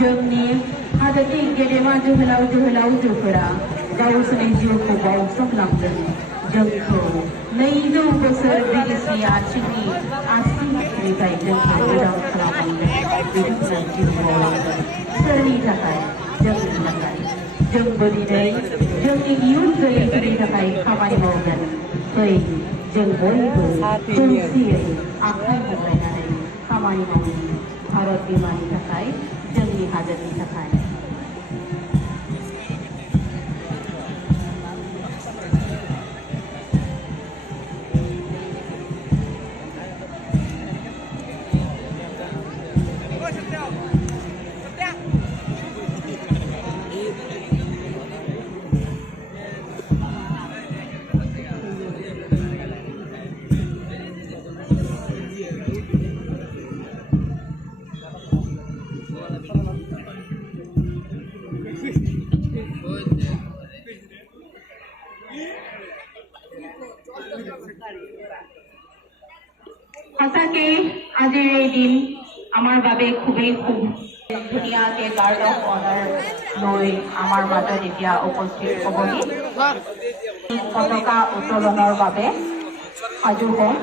जोंनि हादोरनि गेदेमा जोहोलावजोफोरा गावसोरनि जिउखौ बाउसोमलांदों जोंखौ 200 बोसोर ब्रिटिशनि आथिंनि आसिनिफ्राय जोंखौ उदां खालामलांदों बिथांमोना जिउ बाउलांदों सोरनि थाखाय जोंनि थाखाय जोंबो दिनै जोंनि इयुन जोलैफोरनि थाखाय खामानि मावगोन फै जों बयबो खौसेयै आखाइ हमलायनानै खामानि मावनि भारत बिमानि थाखाय जोंनि हादोरनि थाखाय সঁচাকে আজিৰ এই দিন আমাৰ বাবে খুবেই ধুনীয়াকে গাৰ্ড অফ অনাৰ লৈ আমাৰ মাজত এতিয়া উপস্থিত হ'বহি পতাকা উত্তোলনৰ বাবে সাজু হ'ম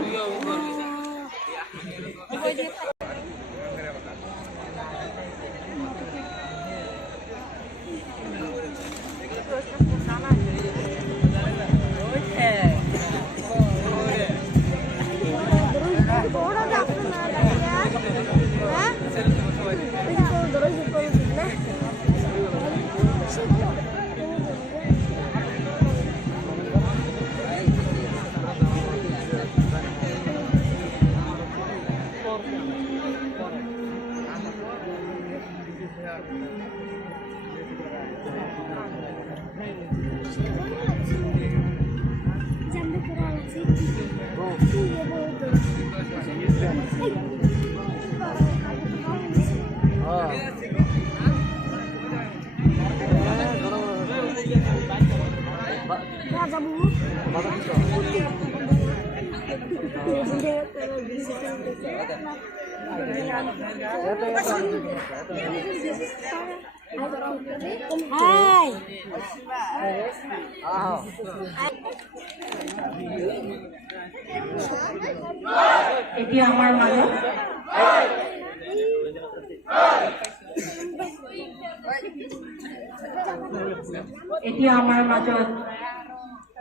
এতিয়া আমাৰ মাজত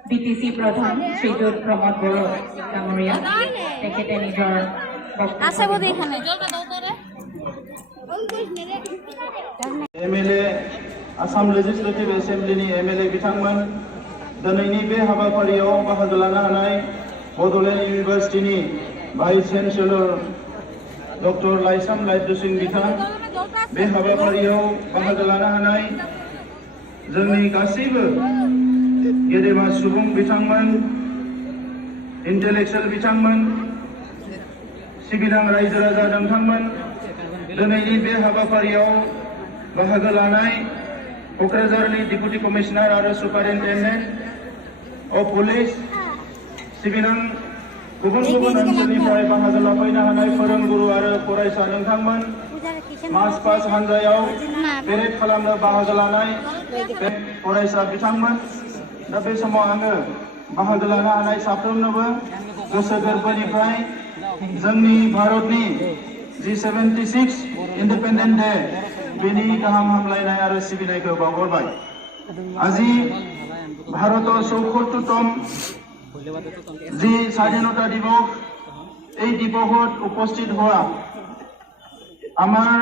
বিটিসি প্ৰধান শ্ৰীযুত প্ৰমোদ বড়ো ডাঙৰীয়া তেখেতে নিজৰ एमएलए आसाम लेजिस्लेटिव एसेम्बलिनि एमएलए बिथांमोन दिनैनि बे हाबाफारियाव बाहागो लानो हानाय बड'लेण्ड इउनिभार्सिटिनि vice chancellor doctor Laisam Laitu Singh बिथां बे हाबाफारियाव बाहागो लानो हानाय जोंनि गासैबो गेदेमा सुबुं बिथांमोन इंटेलेक्चुअल बिथांमोन सिबिनां रायजो राजा नोंथांमोन दिनैनि बे हाबाफारियाव बाहागो लानाय क'क्राझारनि डिप्युटी कमिशनार आरो सुपारिनटेन्डेन्ट अफ पुलिस सिबिनां गुबुन गुबुन ओनसोलनिफ्राय बाहागो लाफैनो हानाय फोरोंगुरु आरो फरायसा नोंथांमोन मार्च पास्ट हानजायाव पेरेड खालामनो बाहागो लानाय फरायसा बिथांमोन दा बे समाव आङो बाहागो लानो हानाय साफ्रोमनोबो गोसो गोरबोनिफ्राय जोंनि भारतनि G76 इंडिपेंडेंट डे बेनि गाहाम हामलायनाय आरो सिबिनायखौ बावहरबाय আজি ভাৰতৰ ৭৪তম যি স্বাধীনতা দিৱস এই দিৱসত উপস্থিত হোৱা আমাৰ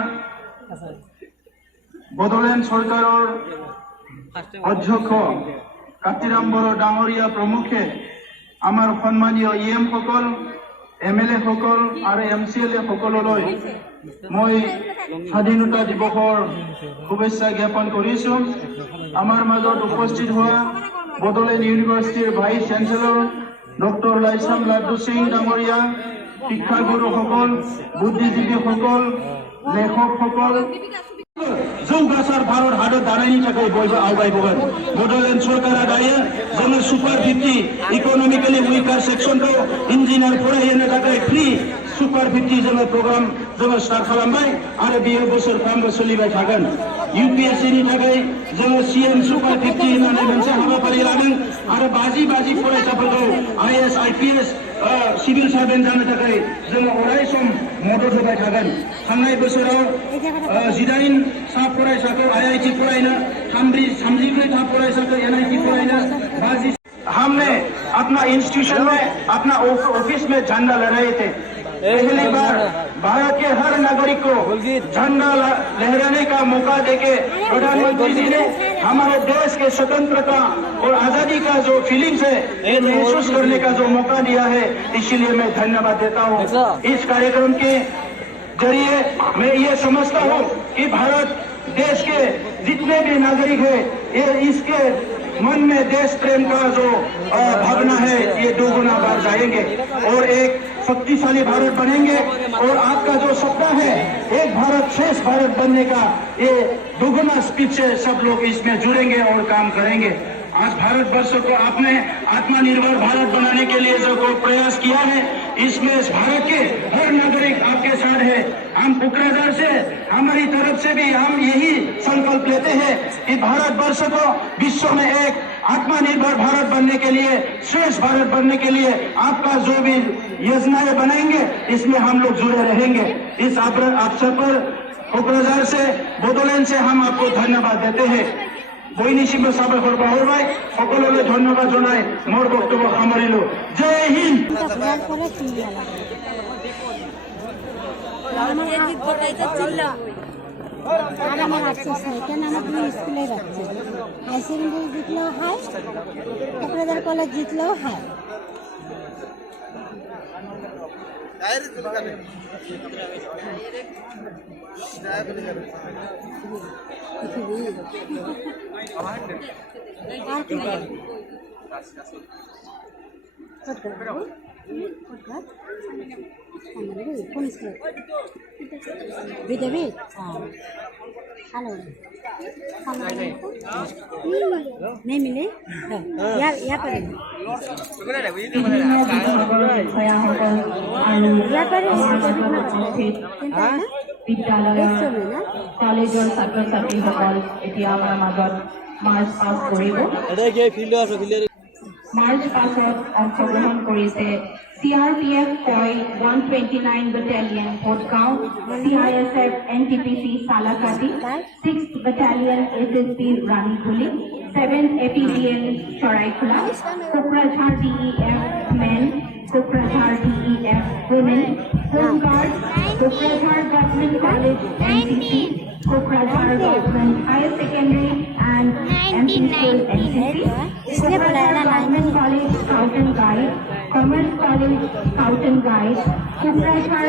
বড়োলেণ্ড চৰকাৰৰ অধ্যক্ষ কাতিৰাম বড়ো ডাঙৰীয়া প্ৰমুখে আমাৰ সন্মানীয় ইএম সকল এমএলএ সকল আৰু এমচিএলএ সকললৈ মই স্বাধীনতা দিৱসৰ শুভেচ্ছা জ্ঞাপন কৰিছো আমাৰ মাজত উপস্থিত হোৱা বড়োলেণ্ড ইউনিভাৰ্চিটিৰ ভাইচ চেঞ্চেলৰ ডক্টৰ লাইছাম লাড্ডু সিং ডাঙৰীয়া শিক্ষাগুৰুসকল বুদ্ধিজীৱীসকল লেখকসকল जौगासार भारत हादर दानायनि थाखाय बयबो आवगायबोगोन बड'लेण्ड सरकारा दायो जोङो सुपार 50 इकोनॉमिकली उइकार सेक्शनखौ इन्जिनियार फरायहोनो थाखाय फ्रि सुपार 50 जोङो प्रग्राम जोङो स्टार्ट खालामबाय आरो बेयो बोसोरफ्रामबो सोलिबाय थागोन UPSC नि थाखाय जोङो CM सुपार 50 होननानै मोनसे हाबाफारि लादों आरो बाजि फरायसाफोरखौ IAS IPS सिभिल सार्भेन्ट जानो थाखाय जोङो अराय सम मदद होबाय थागोन थांनाय बोसोराव 18 सा फरायसाखौ IIT फरायनो 34 था फरायसाखौ NIT फरायनो हमने अपना इंस्टीट्यूशन में अपना ऑफिस में झंडा लहराए थे पहली बार भारत के हर नागरिक को झंडा लहराने का मौका देके प्रधानमंत्री जी ने हमारे देश के स्वतंत्रता और आजादी का जो फीलिंग्स है ये महसूस करने का जो मौका दिया है इसीलिए मैं धन्यवाद देता हूँ इस कार्यक्रम के जरिए मैं ये समझता हूँ कि भारत देश के जितने भी नागरिक है ये इसके मन में देश प्रेम का जो भावना है ये दोगुना बढ़ जाएंगे और एक शक्तिशाली भारत बनेंगे और आपका जो सपना है एक भारत श्रेष्ठ भारत बनने का ये दोगुना स्पीड से सब लोग इसमें जुड़ेंगे और काम करेंगे आज भारत वर्ष को आपने आत्मनिर्भर भारत बनाने के लिए जो प्रयास किया है इसमें भारत के हर नागरिक आपके साथ है हम कोकराझार से हमारी तरफ से भी हम यही संकल्प लेते हैं कि भारत वर्ष को विश्व में एक आत्मनिर्भर भारत बनने के लिए श्रेष्ठ भारत बनने के लिए आपका जो भी योजनाएं बनाएंगे इसमें हम लोग जुड़े रहेंगे इस अवसर पर कोकराझार से बोडोलैंड से हम आपको धन्यवाद देते हैं বৈনিশিক সাবেকৰ বাহৰবাই সকলোলৈ ধন্যবাদ জনাই মোৰ বক্তব্য সামৰিলো জয় হিন্দ আমার আফসোস নেই কেন আমার দুই স্কুলে যাচ্ছে হাই সেকেন্ডারি জিতলেও হাই কোকরাঝার কলেজ জিতলেও হাই কোন স্কুল বিদেবী हेलो नहीं मिले यहाँ पर কলেজৰ ছাত্ৰ ছাত্ৰীসকল এতিয়া আমাৰ মাজত মাৰ্চ পাছ কৰিব মাৰ্চ পাছত অংশগ্ৰহণ কৰিছে CRPF Koi 129 Battalion Podgaon, CISF NTPC Salakati, 6th Battalion SSP Ranikuli, 7th APDL Choraikula, Kokrajhar DEF Men, Kokrajhar DEF Women, Home Guard, Kokrajhar Government College NCC, Kokrajhar Government Higher Secondary and MP School NCC, Kokrajhar Government College Scout and Guide, Commerce College Scout and Guide, Kokrajhar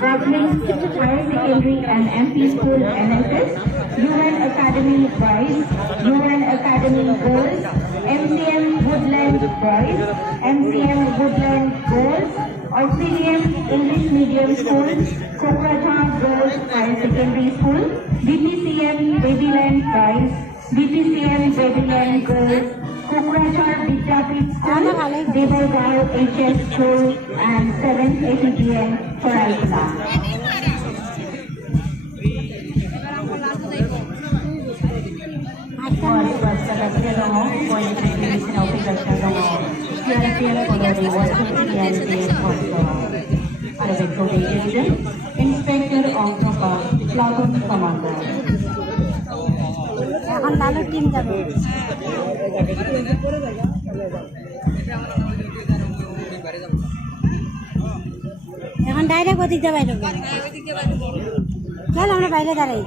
Government Higher Secondary and MP School NSS, UN Academy Boys, UN Academy Girls, MCM Woodland Boys, MCM Woodland Girls, Auxilium English Medium School, Kokrajhar Girls Higher Secondary School, BPCM Babyland Boys, BPCM Babyland Girls, Kokrajhar Vidyapit School, Devargao HS School, and 7th APDN Choraikula. Inspector of the Platoon Commander. এখন Lalu team যাবে এখন direct ওদিকে বাইরে চল আমরা বাইরে দাঁড়াই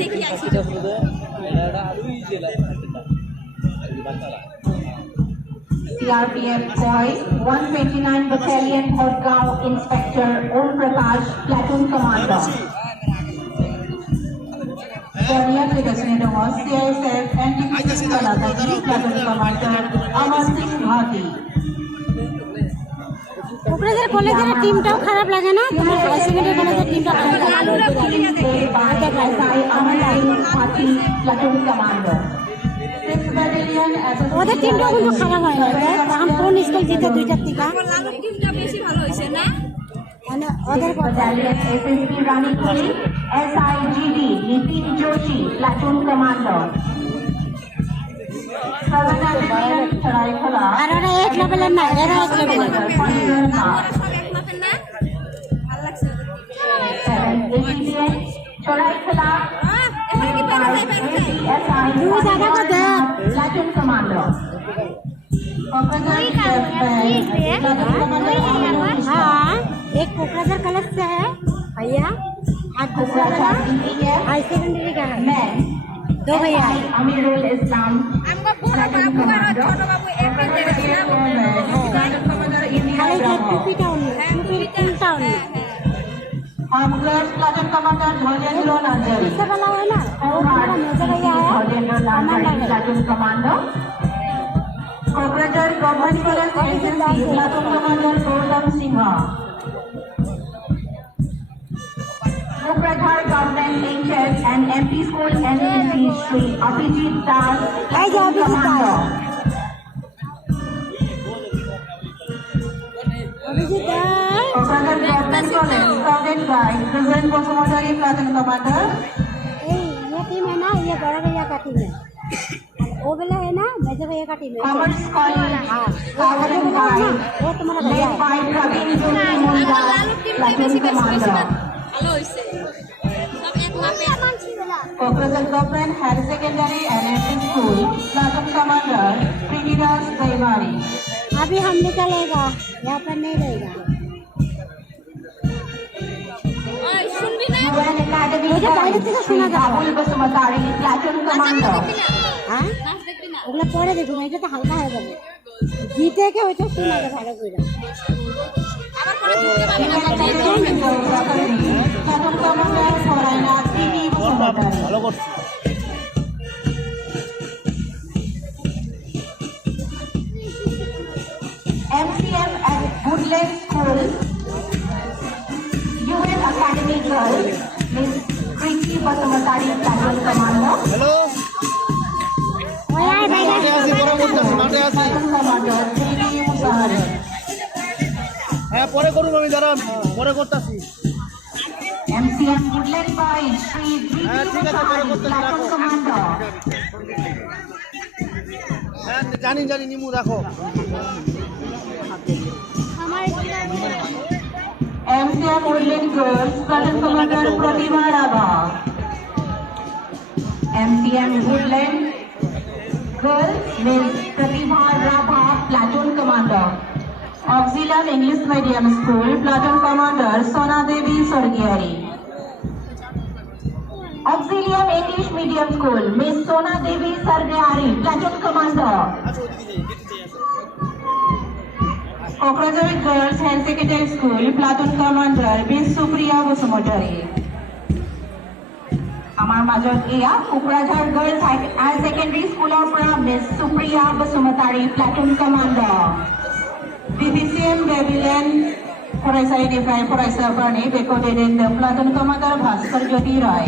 দেখি আসি CRPF Koi 129 Battalion Podgaon Inspector Om Prakash Platoon Commander. Cordial representative of CISF NTPC Salakati Platoon Commander Amar Singh Bhati. Kokrajhar কলেজের টিমটাও খারাপ লাগে না তোমার হাই সেকেন্ডারি কলেজের টিমটা ভালো by Amar Singh Bhati Platoon Commander. 6th Battalion ওদের টিমটাও কিন্তু খারাপ হয় না রামপুর স্কুল জিতে 2-4 টিকা লালুর টিমটা বেশি ভালো হয়েছে না? মানে ওদের কথা SSB Rani Police, SIGD Nitin Joshi, Platoon Commander. আর ওরা এক লেভেলের না এরা এক লেভেলের ওরা সব এক মাপের না? ভালো লাগছে ওদের team। এখন কি বাইরে যাই? দুই জায়গা को देख Platoon Commander. हाँ एक कोकराझार कॉलेज से है भैया और दूसरा वाला हाई सेकेंडरी का है दो भैया Amirul Islam. আমগো বড় বাবু আর ছোট বাবু এক পেজে গেছে না? खाली जो टूपी टाउन टाउन हम girls platoon commander Dhwajendra Nanjari. इससे वाला है ना वो मेजर भैया है Dhwajendra Nanjari platoon commander. Kokrajhar government college SSC platoon commander Gautam Singh. Kokrajhar government teachers and MP school NCC Shri Abhijit Das है जो Abhijit Das Abhijit Das Kokrajhar government college student guide प्रेजेंट बसुमतारी प्लाटून कमांडर. ये टीम है ना ये बड़ा भैया का टीम है वो वाला है ना मेजर भैया का टीम है कॉमर्स कॉलेज हाँ स्टूडेंट गाइड वो तुम्हारा भैया led है by Praveen Jyoti আমগো Munda, লালুর টিমটা Platoon বেশি বেশি Commander. ভালো হয়েছে। সব এক মাপের। Kokrajal Government Higher Secondary and MP School, Platoon Commander, Prithviraj Daiwari. अभी हम निकलेगा यहाँ पर नहीं रहेगा ওই শুনবি না? UN Academy मुझे বাইরে Guide, থেকে Sri শোনা যাবে Babul Basumatari, Platoon Commander. হ্যাঁ নাচ দেখবি না? ওগুলো পরে দেখুন এটা তো হালকা হয়ে যাবে জিতে কে ওইটা শোনা যাবে ভালো করে আবার পরে জিততে পারবি না। Platoon Commander, Soraina P.D. Basumatari. MCM at Woodland School, UN Academy Girls, Miss Kriti Basumatari, Platoon Commander. ওই আয় বাইরে Platoon Commander, J.D. Musahari. হ্যাঁ পরে করুন আমি দাঁড়ান পরে করতেছি MCM Woodland Guide, Sri J.D. হ্যাঁ ঠিক আছে পরে Musahari, করতেছি Platoon রাখো Commander. হ্যাঁ জানি জানি নিমু রাখো MCM Woodland Girls, Platoon Commander, Pratibha Rava. MCM Woodland Girls, Miss Pratibha Rava, Platoon Commander. Auxilium English Medium School, Platoon Commander, Sona Devi Sorgiari. Auxilium English Medium School, Miss Sona Devi Sorgiari, Platoon Commander. Kokrajal Girls Higher Secondary School, Platoon Commander, Miss Supriya Basumatari. Amar major Iya, Kokrajal Girls Higher Secondary School of Miss Supriya Basumatari, Platoon Commander. BPCM Babylon फरायसालिनिफ्राय फरायसाफोरनि बेखौ दैदेनदों platoon कमान्डार Bhaskar ज्योति राय.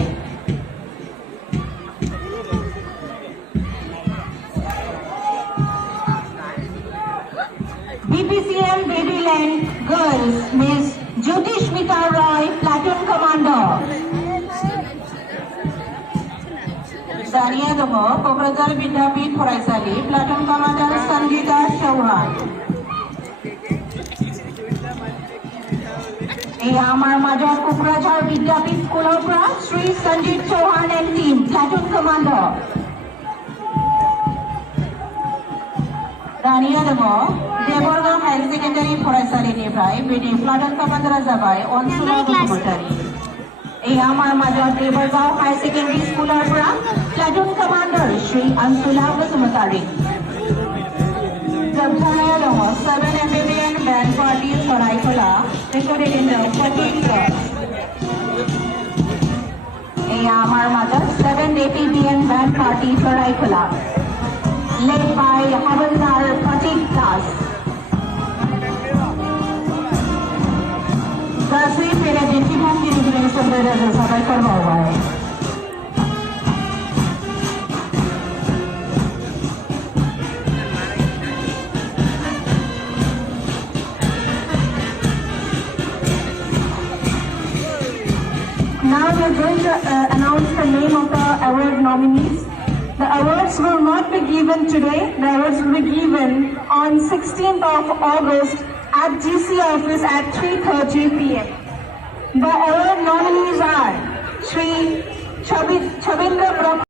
BPCM Babyland Girls, Miss Jyotishmita Roy, Platoon Commander. दानिया दङ क'क्राझार विद्यापीठ फरायसालि, platoon कमान्डार Sangeeta Chauhan. আমার মাজত কোকরাঝার বিদ্যাপীঠ স্কুলৰ পৰা Shri Sanjeev Chauhan and team, platoon commander. दानिया दङ देबरगाव हायर सेकेन्डारि फरायसालिनिफ्राय बेनि प्लाटुन कमान्डारा जाबाय अनसुला बसुमतारी. আমার মাজত देबरगाव हायर सेकेन्डारि स्कुলৰ পৰা platoon commander Shri Ansula Basumatary. Jabjaya dong, 7 amphibian band party Saraikala, recorded in the Patika. Amar Mother, 7 amphibian band party Saraikala, led by Havaldar Patik Das. Dasri Pera Jentimon की reference अंदर सफाई करवा हुआ है. Now we are going to announce the name of the award nominees. The awards will not be given today. The awards will be given on 16th of August at GC office at 3:30 p.m. The award nominees are Shri Chabindra